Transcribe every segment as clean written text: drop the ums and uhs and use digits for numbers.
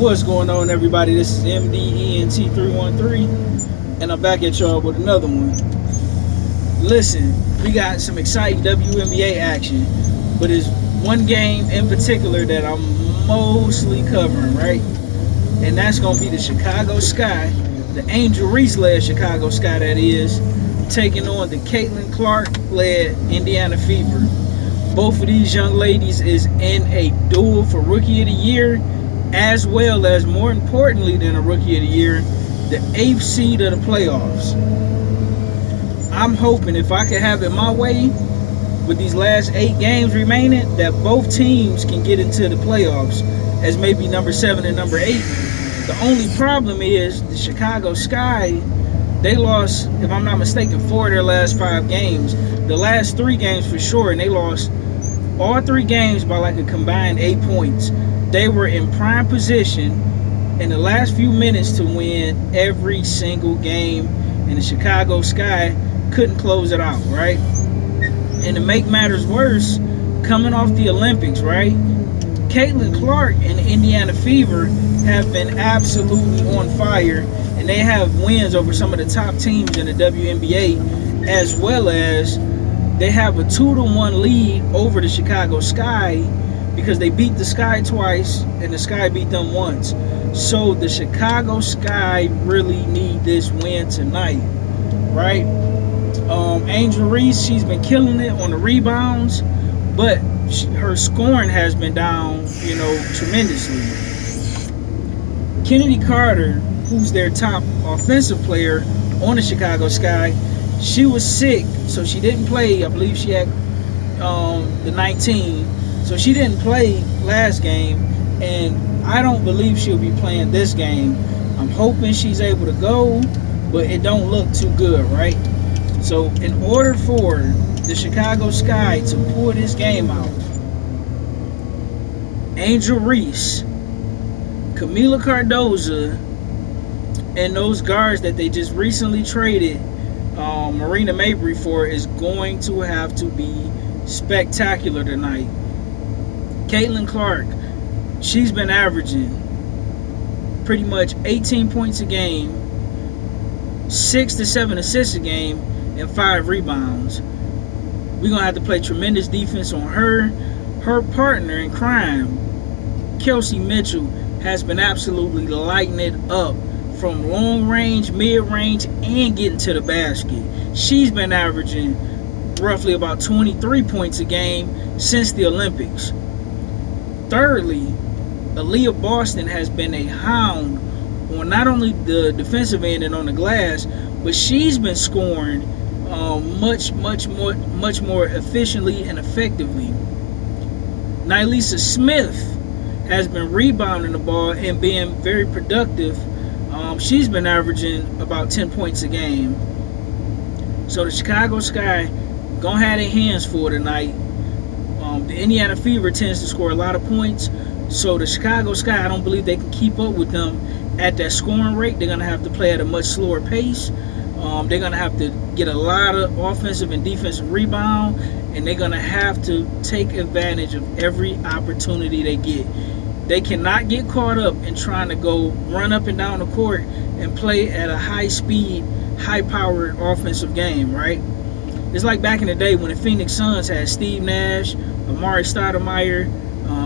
What's going on, everybody? This is MDENT313, and I'm back at y'all with another one. Listen, we got some exciting WNBA action, but it's one game in particular that I'm mostly covering, right? And that's going to be the Chicago Sky, the Angel Reese-led Chicago Sky, that is, taking on the Caitlin Clark-led Indiana Fever. Both of these young ladies is in a duel for Rookie of the Year, as well as, more importantly than a Rookie of the Year, the 8th seed of the playoffs. I'm hoping if I can have it my way with these last 8 games remaining, that both teams can get into the playoffs as maybe number 7 and number 8. The only problem is the Chicago Sky, they lost, if I'm not mistaken, 4 of their last 5 games. The last 3 games for sure, and they lost all 3 games by like a combined 8 points. They were in prime position in the last few minutes to win every single game, and the Chicago Sky couldn't close it out, right? And to make matters worse, coming off the Olympics, right? Caitlin Clark and the Indiana Fever have been absolutely on fire, and they have wins over some of the top teams in the WNBA, as well as they have a 2-1 lead over the Chicago Sky because they beat the Sky twice and the Sky beat them once. So the Chicago Sky really need this win tonight, right? Angel Reese, she's been killing it on the rebounds, but her scoring has been down, tremendously. Kennedy Carter, who's their top offensive player on the Chicago Sky, she was sick, so she didn't play. I believe she had the 19, so she didn't play last game, and I don't believe she'll be playing this game. I'm hoping she's able to go, but it don't look too good, right? So in order for the Chicago Sky to pull this game out, Angel Reese, Kamilla Cardozo, and those guards that they just recently traded Marina Mabrey for is going to have to be spectacular tonight. Caitlin Clark, she's been averaging pretty much 18 points a game, 6 to 7 assists a game, and 5 rebounds. We're going to have to play tremendous defense on her. Her partner in crime, Kelsey Mitchell, has been absolutely lighting it up from long range, mid range, and getting to the basket. She's been averaging roughly about 23 points a game since the Olympics. Thirdly, Aaliyah Boston has been a hound on not only the defensive end and on the glass, but she's been scoring much more efficiently and effectively. Nylisa Smith has been rebounding the ball and being very productive. She's been averaging about 10 points a game. So the Chicago Sky gonna have their hands full tonight. The Indiana Fever tends to score a lot of points, so the Chicago Sky, I don't believe they can keep up with them at that scoring rate. They're gonna have to play at a much slower pace. They're gonna have to get a lot of offensive and defensive rebound, and they're gonna have to take advantage of every opportunity they get. They cannot get caught up in trying to go run up and down the court and play at a high-speed, high-powered offensive game, right? It's like back in the day when the Phoenix Suns had Steve Nash, Amari Stoudemire,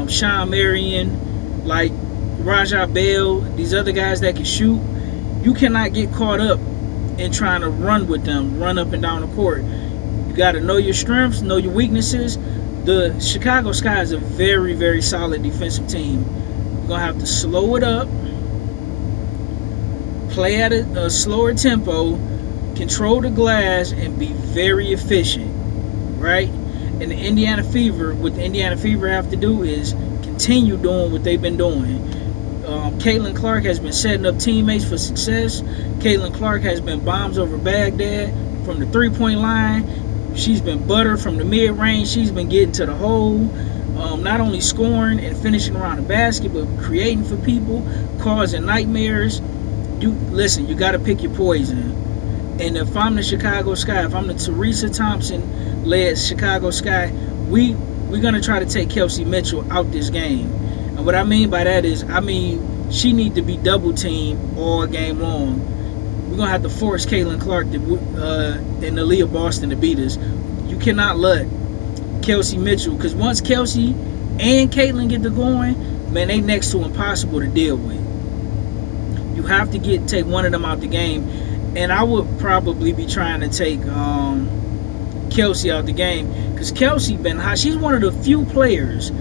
Sean Marion, like Raja Bell, these other guys that can shoot. You cannot get caught up in trying to run with them, run up and down the court. You got to know your strengths, know your weaknesses. The Chicago Sky is a very, very solid defensive team. You're going to have to slow it up, play at a slower tempo, control the glass, and be very efficient, right? And the Indiana Fever, what the Indiana Fever have to do is continue doing what they've been doing. Caitlin Clark has been setting up teammates for success. Caitlin Clark has been bombs over Baghdad from the 3-point line. She's been butter from the mid-range. She's been getting to the hole, not only scoring and finishing around the basket, but creating for people, causing nightmares. You got to pick your poison. And if I'm the Chicago Sky, if I'm the Teresa Thompson-led Chicago Sky, we're going to try to take Kelsey Mitchell out this game. And what I mean by that is, she need to be double teamed all game long. We're gonna have to force Caitlin Clark and Aaliyah Boston to beat us. You cannot let Kelsey Mitchell, because once Kelsey and Caitlin get to going, man, they next to impossible to deal with. You have to take one of them out the game, and I would probably be trying to take Kelsey out the game, because Kelsey been hot. She's one of the few players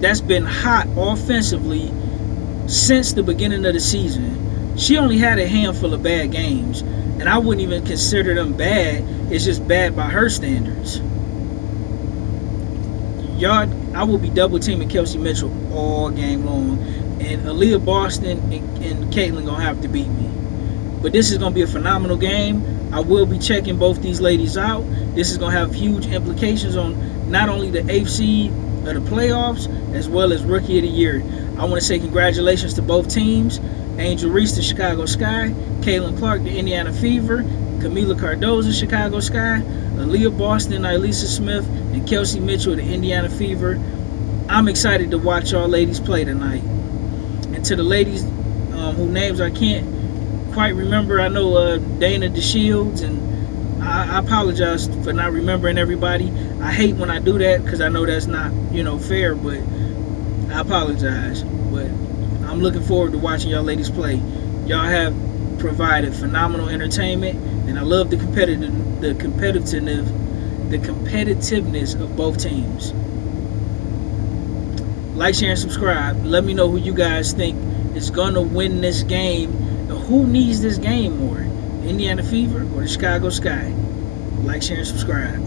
that's been hot offensively since the beginning of the season. She only had a handful of bad games, and I wouldn't even consider them bad. It's just bad by her standards. Y'all, I will be double teaming Kelsey Mitchell all game long, and Aaliyah Boston and Caitlin gonna have to beat me. But this is gonna be a phenomenal game. I will be checking both these ladies out. This is gonna have huge implications on not only the 8th seed of the playoffs as well as Rookie of the Year. I want to say congratulations to both teams. Angel Reese, the Chicago Sky, Caitlin Clark, the Indiana Fever, Kamilla Cardozo, Chicago Sky, Aaliyah Boston, Elisa Smith, and Kelsey Mitchell, the Indiana Fever. I'm excited to watch y'all ladies play tonight. And to the ladies whose names I can't quite remember, I know Dana DeShields, and I apologize for not remembering everybody. I hate when I do that because I know that's not, fair, but I apologize. But I'm looking forward to watching y'all ladies play. Y'all have provided phenomenal entertainment, and I love the competitiveness of both teams. Like, share, and subscribe. Let me know who you guys think is gonna win this game, and who needs this game more, Indiana Fever or the Chicago Sky. Like, share, and subscribe.